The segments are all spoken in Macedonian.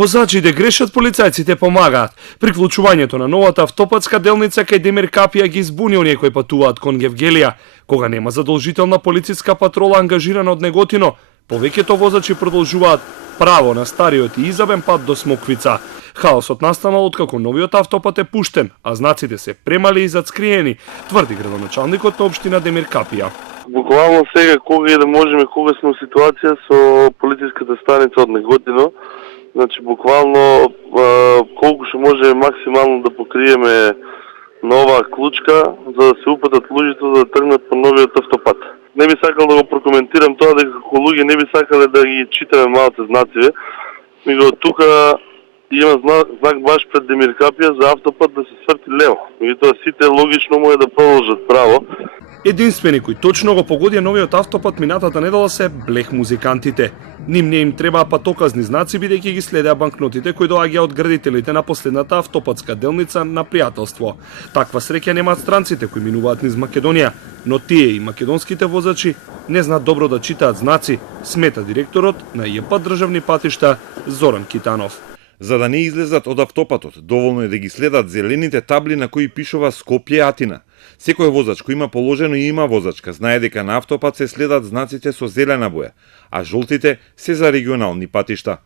Возачите грешат, полицајците помагаат. Приклучувањето на новата автопатска делница кај Демир Капија ги избуни оние кои патуваат кон Гевгелија, кога нема задолжителна полициска патрола ангажирана од Неготино. Повеќето возачи продолжуваат право на стариот и изабен пат до Смоквица. Хаосот настанал откако новиот автопат е пуштен, а знаците се премали и зацкриени, тврди градоначалникот на општина Демир Капија. Буквално сега, кога и да можеме, кога сме во ситуација со полициската станица од Неготино, значи буквално колку што може максимално да покриеме на оваа клучка, за да се упатат луѓето да тргнат по новиот автопат. Не би сакал да го прокоментирам тоа, дека како луѓе не би сакале да ги читаме малце знаците, меѓу тука има знак баш пред Демир Капија за автопат да се сврти лево. Меѓутоа сите логично може да продолжат право. Единствени кои точно го погодија новиот автопат минатата недела се блех музикантите. Ним не им требаа патоказни знаци, бидејќи ги следеа банкнотите кои доаѓаа од градителите на последната автопатска делница на Пријателство. Таква среќа немаат странците кои минуваат низ Македонија, но тие и македонските возачи не знаат добро да читаат знаци, смета директорот на ЈП државни патишта Зоран Китанов. За да не излезат од автопатот, доволно е да ги следат зелените табли на кои пишува Скопје Атина. Секој воzač кој има положено и има возачка знае дека на автопат се следат знаците со зелена боја, а жолтите се за регионални патишта.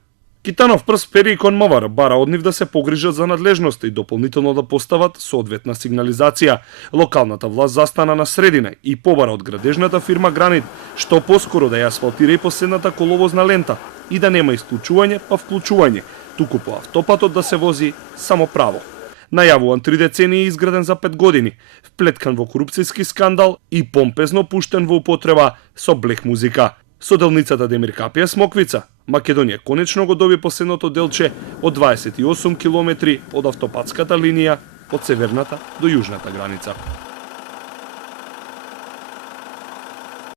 Китанов прс пери и кон МВР бара од нив да се погрижат за надлежноста и дополнително да постават соодветна сигнализација. Локалната власт застана на средина и побара од градежната фирма Гранит што поскоро да ја асфалтира и последната коловозна лента и да нема исклучување па вклучување, туку по автопатот да се вози само право. Најавуван 3 децении изграден за 5 години, вплеткан во корупцијски скандал и помпезно пуштен во употреба со блех музика. Со делницата Демир Капија Смоквица, Македонија конечно го доби последното делче од 28 километри од автопатската линија од северната до јужната граница.